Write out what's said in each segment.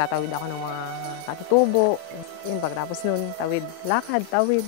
Nagtatawid ako ng mga katutubo. Yun, pagkatapos nun, tawid, lakad, tawid.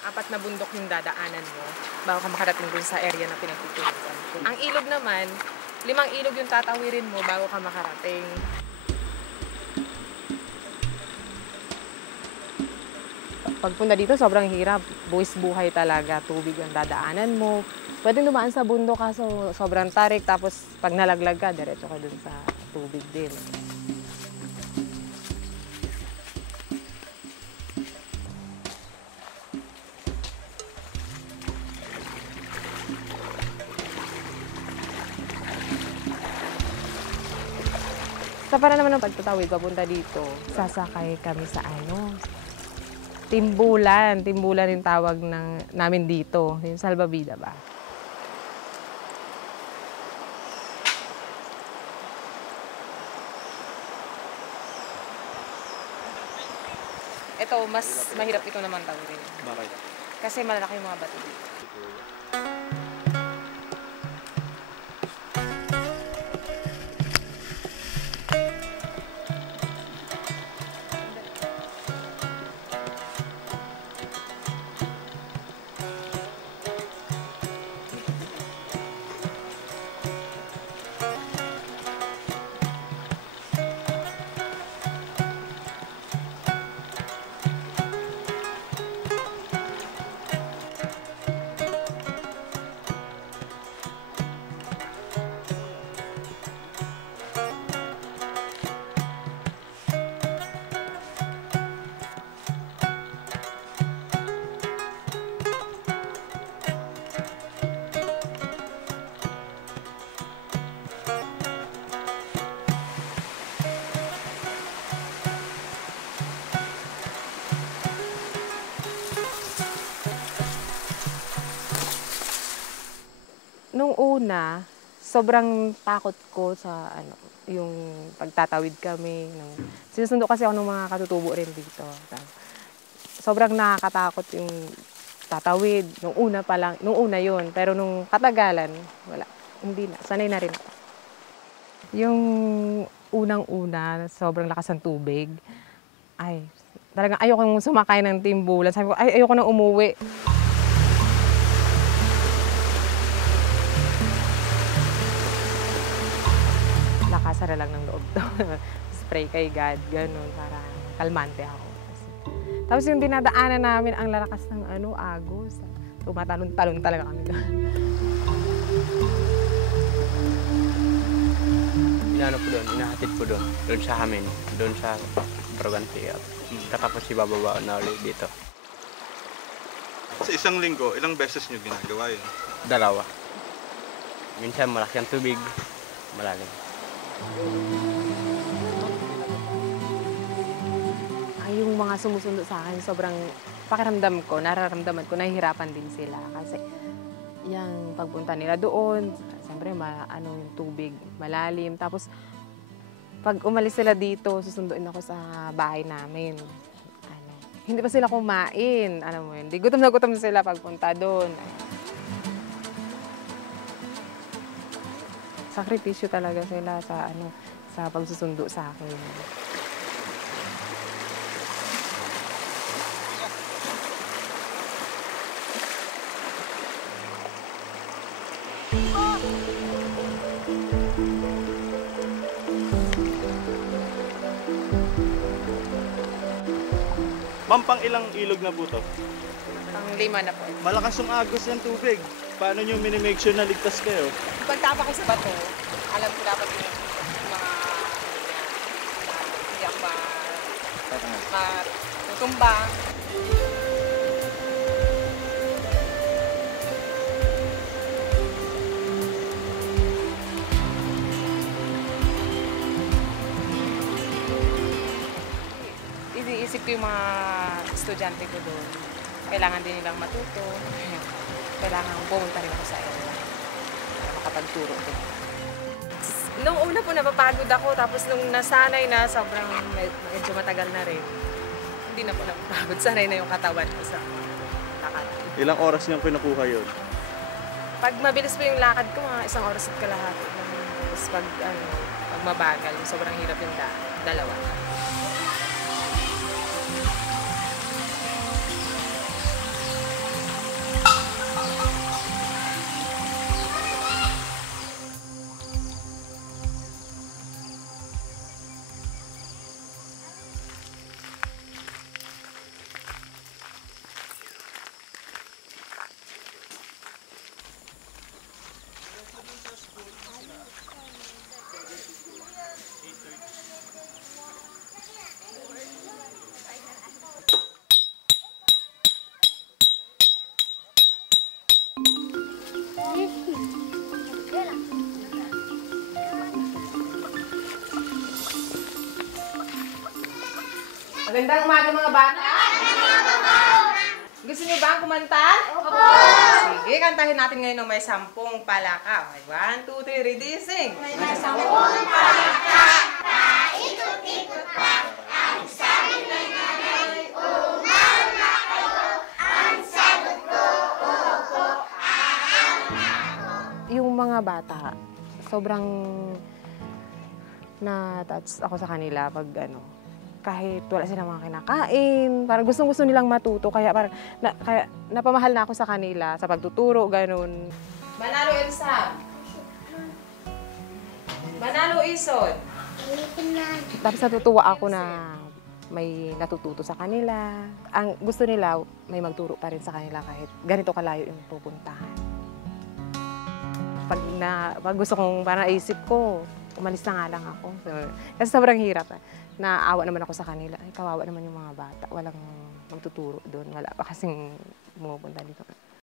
Apat na bundok yung dadaanan mo bago ka makarating dun sa area na pinagtutulugan. Ang ilog naman, 5 ilog yung tatawirin mo bago ka makarating. Pagpunta dito, sobrang hirap. Buwis buhay talaga. Tubig ang dadaanan mo. Pwedeng dumaan sa bundok kaso sobrang tarik. Tapos pag nalaglag ka, diretso ka dun sa tubig din. Sa para naman ng pagtatawid, papunta dito, sasakay kami sa timbulan. Timbulan yung tawag namin dito. Yung salbabida ba? Ito, mas mahirap ito naman tawirin. Bakit? Kasi malalaki yung mga bato dito. Nung una, sobrang takot ko sa yung pagtatawid kami. Sinusundo kasi ako ng mga katutubo rin dito. Sobrang nakakatakot yung tatawid. Nung una pa lang, nung una yun. Pero nung katagalan, wala. Hindi na. Sanay na rin ako. Yung unang-una, sobrang lakas ng tubig. Ay, talagang ayokong sumakay ng timbulan. Sabi ko, ay, ayoko nang umuwi. Nakasara lang ng loob to. Spray kay God, gano'n, para kalmante ako. Tapos yung dinadaanan namin, ang lalakas ng agos. Tumatalon-talon talaga kami doon. Inahatid po doon sa amin, doon sa Brogante. Katapos ibababa na ulit dito. Sa isang linggo, ilang beses nyo ginagawa yun? 2. Minsan malaki ang tubig, malalim. Ay, yung mga sumusundo sa akin, sobrang pakiramdam ko, nararamdaman ko, nahihirapan din sila. Kasi yung pagpunta nila doon, siyempre, yung tubig, malalim. Tapos, pag umalis sila dito, susunduin ako sa bahay namin. Hindi pa sila kumain. Hindi gutom na gutom sila pagpunta doon. Sakripisyo talaga sila sa pagsusundo sa akin. Ma'am, pang ilang ilog na po to? Pang 5 na po. Malakas yung agos ng tubig. Paano nyo minimake sure na ligtas kayo? Pagtapa ko sa bato, alam ko dapat yung mga hindi ako matutumba. Iniisip ko yung mga estudyante ko doon, kailangan din nilang matuto. Kailangan pumunta rin ako sa area para makapagturo din. Nung una po napapagod ako, tapos nung nasanay na, sobrang medyo matagal na rin. Hindi na po napapagod, sanay na yung katawan ko sa lakad. Ilang oras niyang kinukuha yun? Pag mabilis po yung lakad ko, mga 1 oras at kalahati. Tapos pag mabagal, sobrang hirap yung dalawa. Magandang umaga mga bata! Gusto niyo ba ang kumanta? Opo! Sige, kantahin natin ngayon ng may 10 palaka. Okay, 1, 2, 3, ready, sing! May 10 palaka, paikot-ikot pa, ang sabi ng nanay, umaw na kayo, ang sagot ko, opo, aaw na ako. Yung mga bata, sobrang na-touch ako sa kanila pag kahit wala silang mga kinakain, parang gustong-gusto nilang matuto, kaya napamahal na ako sa kanila, sa pagtuturo, ganun. Manalo Elsa! Manalo Ison! Tapos natutuwa ako na may natututo sa kanila. Ang gusto nila, may magturo pa rin sa kanila kahit ganito kalayo yung pupuntahan. Pag gusto kong, parang naisip ko, umalis na nga lang ako. Kasi sobrang hirap. Naawa naman ako sa kanila. Ay, kawawa naman yung mga bata. Walang magtuturo doon. Wala pa kasing pumupunta dito.